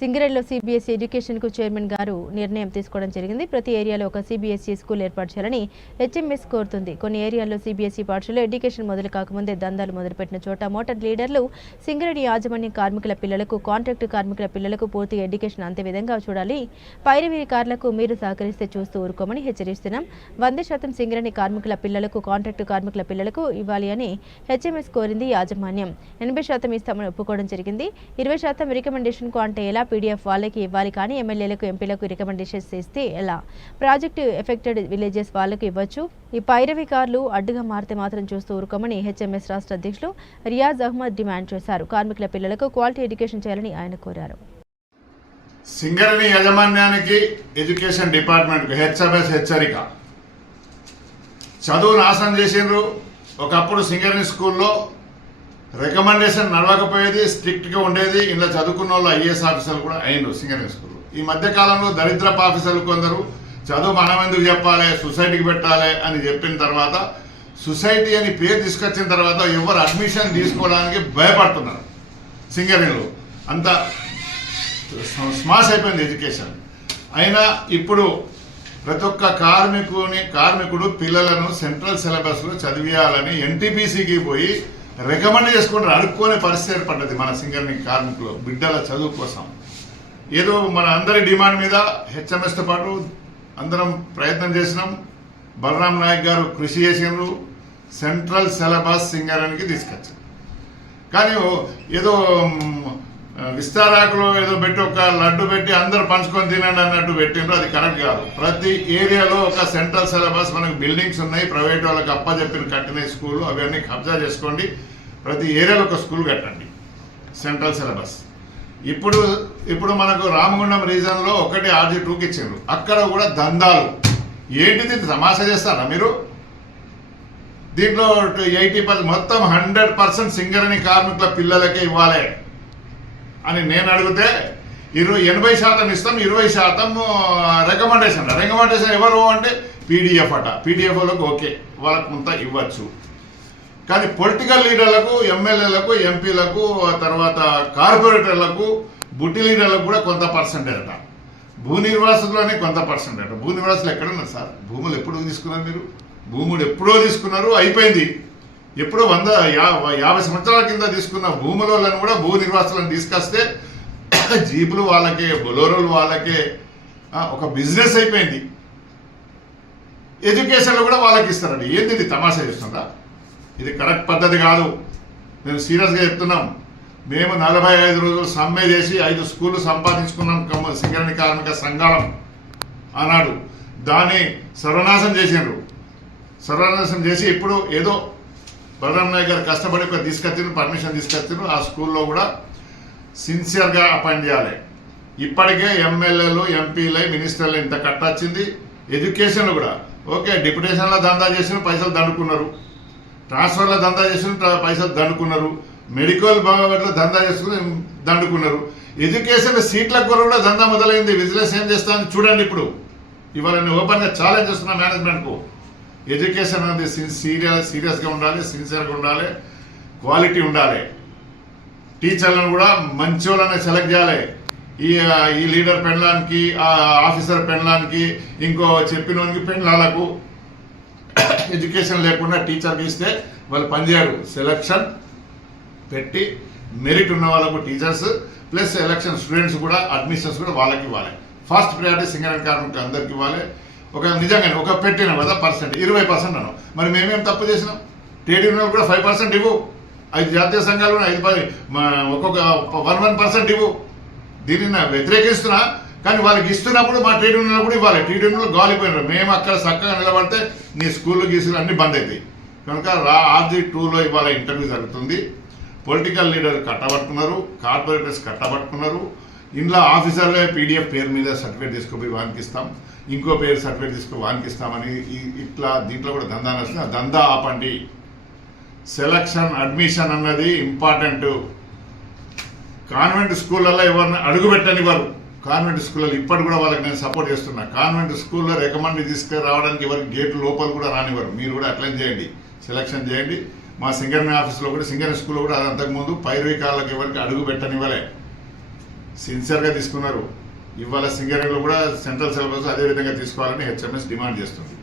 సింగరేణిలో CBSE education కు chairman గారు నిర్ణయం తీసుకోవడం జరిగింది. ప్రతి ఏరియాలో ఒక సిబిఎస్ఈ స్కూల్ ఏర్పాటు చేయాలని హెచ్ఎంఎస్ కోరుతుంది. కొన్ని ఏరియాల్లో సిబిఎస్ఈ పాఠశాలలో ఎడ్యుకేషన్ మొదలు కాకముందే దందాలు మొదలుపెట్టిన చోట మోటార్ లీడర్లు సింగరేణి యాజమాన్యం కార్మికుల పిల్లలకు, కాంట్రాక్టు కార్మికుల పిల్లలకు పూర్తిగా ఎడ్యుకేషన్ అంతే విధంగా చూడాలి. పైరవీకారులకు మీరు సహకరిస్తే చూస్తూ ఊరుకోమని హెచ్చరిస్తున్నాం. 100% సింగరేణి కార్మికుల పిల్లలకు, కాంట్రాక్టు కార్మికుల పిల్లలకు ఇవ్వాలి అని హెచ్ఎంఎస్ కోరింది యాజమాన్యం. 80% ఇస్తామని ఒప్పుకోవడం జరిగింది. 20% రికమెండేషన్ కు అంటే ఎలా? పీడీఎఫ్ వాళ్ళకి ఇవ్వాలి, కానీ ఎమ్మెల్యేలకు, ఎంపీలకు రికమెండేషన్స్ ఇస్తే ఎలా? ప్రాజెక్టు ఎఫెక్టెడ్ విలేజెస్ వాళ్ళకు ఇవ్వచ్చు. ఈ పైరవీకారులు అడ్డుగా మారితే మాత్రం చూస్తూ ఊరుకోమని హెచ్ఎంఎస్ రాష్ట్ర అధ్యక్షులు రియాజ్ అహ్మద్ డిమాండ్ చేశారు. కార్మికుల పిల్లలకు క్వాలిటీ ఎడ్యుకేషన్ చేయాలని ఆయన కోరారు. సింగరేణి యాజమాన్యానికి, ఎడ్యుకేషన్ డిపార్ట్మెంట్కి హెచ్ఎంఎస్ హెచ్చరిక. చదువు నాశనం చేసిండ్రు. ఒకప్పుడు సింగరేణి స్కూల్లో రికమెండేషన్ నడవకపోయేది, స్ట్రిక్ట్గా ఉండేది. ఇలా చదువుకున్న వాళ్ళు ఐఏఎస్ ఆఫీసర్లు కూడా అయినరు సింగరేణి స్కూల్లో. ఈ మధ్యకాలంలో దరిద్రపు ఆఫీసర్లు కొందరు చదువు మనం ఎందుకు చెప్పాలి, సొసైటీకి పెట్టాలి అని చెప్పిన తర్వాత, సొసైటీ అని పేరు తీసుకొచ్చిన తర్వాత ఎవరు అడ్మిషన్ తీసుకోవడానికి భయపడుతున్నారు. సింగరేణిలో అంత స్మాష్ అయిపోయింది ఎడ్యుకేషన్. అయినా ఇప్పుడు ప్రతి ఒక్క కార్మికుడు పిల్లలను సెంట్రల్ సిలబస్లో చదివేయాలని ఎన్టీపీసీకి పోయి రికమెండ్ చేసుకుంటారు. అడుక్కునే పరిస్థితి ఏర్పడ్డది మన సింగరేణి కార్మికులు బిడ్డల చదువు కోసం. ఏదో మన అందరి డిమాండ్ మీద హెచ్ఎంఎస్తో పాటు అందరం ప్రయత్నం చేసినాం. బలరాం నాయక్ గారు కృషి చేసినారు. సెంట్రల్ సిలబస్ సింగరేణికి తీసుకొచ్చారు. కానీ ఏదో విస్తారాకులో ఏదో పెట్టి ఒక లడ్డు పెట్టి అందరు పంచుకొని తినండి అన్నట్టు పెట్టిండ్రు. అది కరెక్ట్ కాదు. ప్రతి ఏరియాలో ఒక సెంట్రల్ సిలబస్, మనకు బిల్డింగ్స్ ఉన్నాయి, ప్రైవేట్ వాళ్ళకి అప్పచెప్పిన కట్టిన స్కూళ్ళు, అవన్నీ కబ్జా చేసుకోండి. ప్రతి ఏరియాలో ఒక స్కూల్ కట్టండి సెంట్రల్ సిలబస్. ఇప్పుడు మనకు రామగుండం రీజన్లో ఒకటి RG2కి ఇచ్చిండ్రు. అక్కడ కూడా దందాలు. ఏంటిది తమాషా చేస్తారా మీరు? దీంట్లో 80% మొత్తం 100% సింగరేణి కార్మికుల పిల్లలకే ఇవ్వాలి అని నేను అడిగితే 80% ఇస్తాం, 20% రికమెండేషన్ ఎవరు అంటే పీడీఎఫ్ అట. పీడీఎఫ్ వాళ్ళకు ఓకే, వాళ్ళకు కొంత ఇవ్వచ్చు. కానీ పొలిటికల్ లీడర్లకు, ఎమ్మెల్యేలకు, ఎంపీలకు, తర్వాత కార్పొరేటర్లకు, బుట్టి లీడర్లకు కూడా కొంత పర్సెంటేజ్ అట. భూ నిర్వాసులోనే కొంత పర్సెంటేజ్ అట. భూ నిర్వాసులు ఎక్కడున్నారు సార్? భూములు ఎప్పుడు తీసుకున్నారు మీరు? భూములు ఎప్పుడో తీసుకున్నారు, అయిపోయింది. ఎప్పుడో 50 సంవత్సరాల కింద తీసుకున్న భూములను కూడా భూ నిర్వాసులను తీసుకొస్తే జీపులు వాళ్ళకే, బొలోరోలు వాళ్ళకే ఒక బిజినెస్ అయిపోయింది. ఎడ్యుకేషన్లో కూడా వాళ్ళకి ఇస్తారండి. ఏంది ఇది? తమాషా చేస్తుందా? ఇది కరెక్ట్ పద్ధతి కాదు. మేము సీరియస్గా చెప్తున్నాం. మేము 45 రోజులు సమ్మె చేసి 5 స్కూళ్ళు సంపాదించుకున్నాం సింగరేణి కార్మిక సంఘాలం అన్నాడు. దాన్ని సర్వనాశం చేసిండ్రు. సర్వనాశం చేసి ఇప్పుడు ఏదో బలరాం నాయక్ గారు కష్టపడి ఒక తీసుకొచ్చారు, పర్మిషన్ తీసుకొచ్చారు. ఆ స్కూల్లో కూడా సిన్సియర్గా అపాయింట్ చేయాలి. ఇప్పటికే ఎమ్మెల్యేలు, ఎంపీలు, మినిస్టర్లు ఇంత కట్టొచ్చింది. ఎడ్యుకేషన్లో కూడా ఓకే, డిప్యుటేషన్లో దందా చేసిన పైసలు దండుకున్నారు, ట్రాన్స్ఫర్లో దందా చేసిన పైసలు దండుకున్నారు, మెడికల్ బాగా దందా చేసుకుని దండుకున్నారు. ఎడ్యుకేషన్ సీట్లకు కూడా దందా మొదలైంది. విజిలెన్స్ ఏం చేస్తామని చూడండి. ఇప్పుడు ఇవాళ నేను ఓపెన్గా ఛాలెంజ్ చేస్తున్నా మేనేజ్మెంట్కు. ఎడ్యుకేషన్ అనేది సీరియస్గా ఉండాలి, సిన్సియర్గా ఉండాలి, క్వాలిటీ ఉండాలి. టీచర్లను కూడా మంచి వాళ్ళని సెలెక్ట్ చేయాలి. ఈ లీడర్ పెండ్లానికి, ఆ ఆఫీసర్ పెండ్లానికి, ఇంకో చెప్పినోనికి పెండ్లాలకు ఎడ్యుకేషన్ లేకుండా టీచర్కి ఇస్తే వాళ్ళు పనిచేయరు. సెలక్షన్ పెట్టి మెరిట్ ఉన్న వాళ్ళకు టీచర్స్ ప్లస్ ఎలక్షన్ స్టూడెంట్స్ కూడా, అడ్మిషన్స్ కూడా వాళ్ళకి ఇవ్వాలి. ఫస్ట్ ప్రయారిటీ సింగరేణి కార్మికులు అందరికి ఇవ్వాలి. ఒక నిజంగానే ఒక పెట్టిన కదా 20% అన్నాం. మరి మేమేం తప్పు చేసినాం? ట్రేడ్ యూనియన్ కూడా 5% ఇవ్వు. 5 జాతీయ సంఘాలు 5 ఒక్కొక్క 1% ఇవ్వు. దీనిని వ్యతిరేకిస్తున్నా, కానీ వాళ్ళకి ఇస్తున్నప్పుడు మా ట్రేడ్ యూనియన్లు కూడా ఇవ్వాలి. ట్రేడ్ యూనియన్లు గాలిపోయినారు. మేము అక్కడ చక్కగా నిలబడితే నీ స్కూళ్ళు గీసులు అన్నీ బంద్ అవుతాయి. కనుక RG2లో ఇవాళ ఇంటర్వ్యూ జరుగుతుంది. పొలిటికల్ లీడర్ కట్టబట్టుకున్నారు, కార్పొరేటర్స్ కట్టబట్టుకున్నారు. ఇంట్లో ఆఫీసర్లే పీడీఎఫ్ పేరు మీద సర్టిఫికేట్ తీసుకుపోయి వానికి ఇస్తాం, ఇంకో పేరు సర్టిఫికేట్ తీసుకుని వానికి ఇస్తామని ఇట్లా దీంట్లో కూడా దందా నడుస్తుంది. ఆ దందా ఆపండి. సెలక్షన్, అడ్మిషన్ అన్నది ఇంపార్టెంట్. కాన్వెంట్ స్కూళ్ళల్లో ఎవరిని అడుగు పెట్టనివ్వరు. కాన్వెంట్ స్కూళ్ళలో ఇప్పటి కూడా వాళ్ళకి నేను సపోర్ట్ చేస్తున్నా. కాన్వెంట్ స్కూల్లో రికమెండ్ తీసుకురావడానికి ఎవరికి గేట్ లోపల కూడా రానివ్వరు. మీరు కూడా అట్లనే చేయండి, సెలక్షన్ చేయండి. మా సింగరేణి ఆఫీస్లో కూడా, సింగరేణి స్కూల్లో కూడా అది అంతకుముందు పైరవీకారులకు ఎవరికి అడుగు పెట్టనివ్వలే. సిన్సియర్గా తీసుకున్నారు. ఇవాళ సింగరేణిలో కూడా సెంట్రల్ సిలబస్ అదే విధంగా తీసుకోవాలని హెచ్ఎంఎస్ డిమాండ్ చేస్తుంది.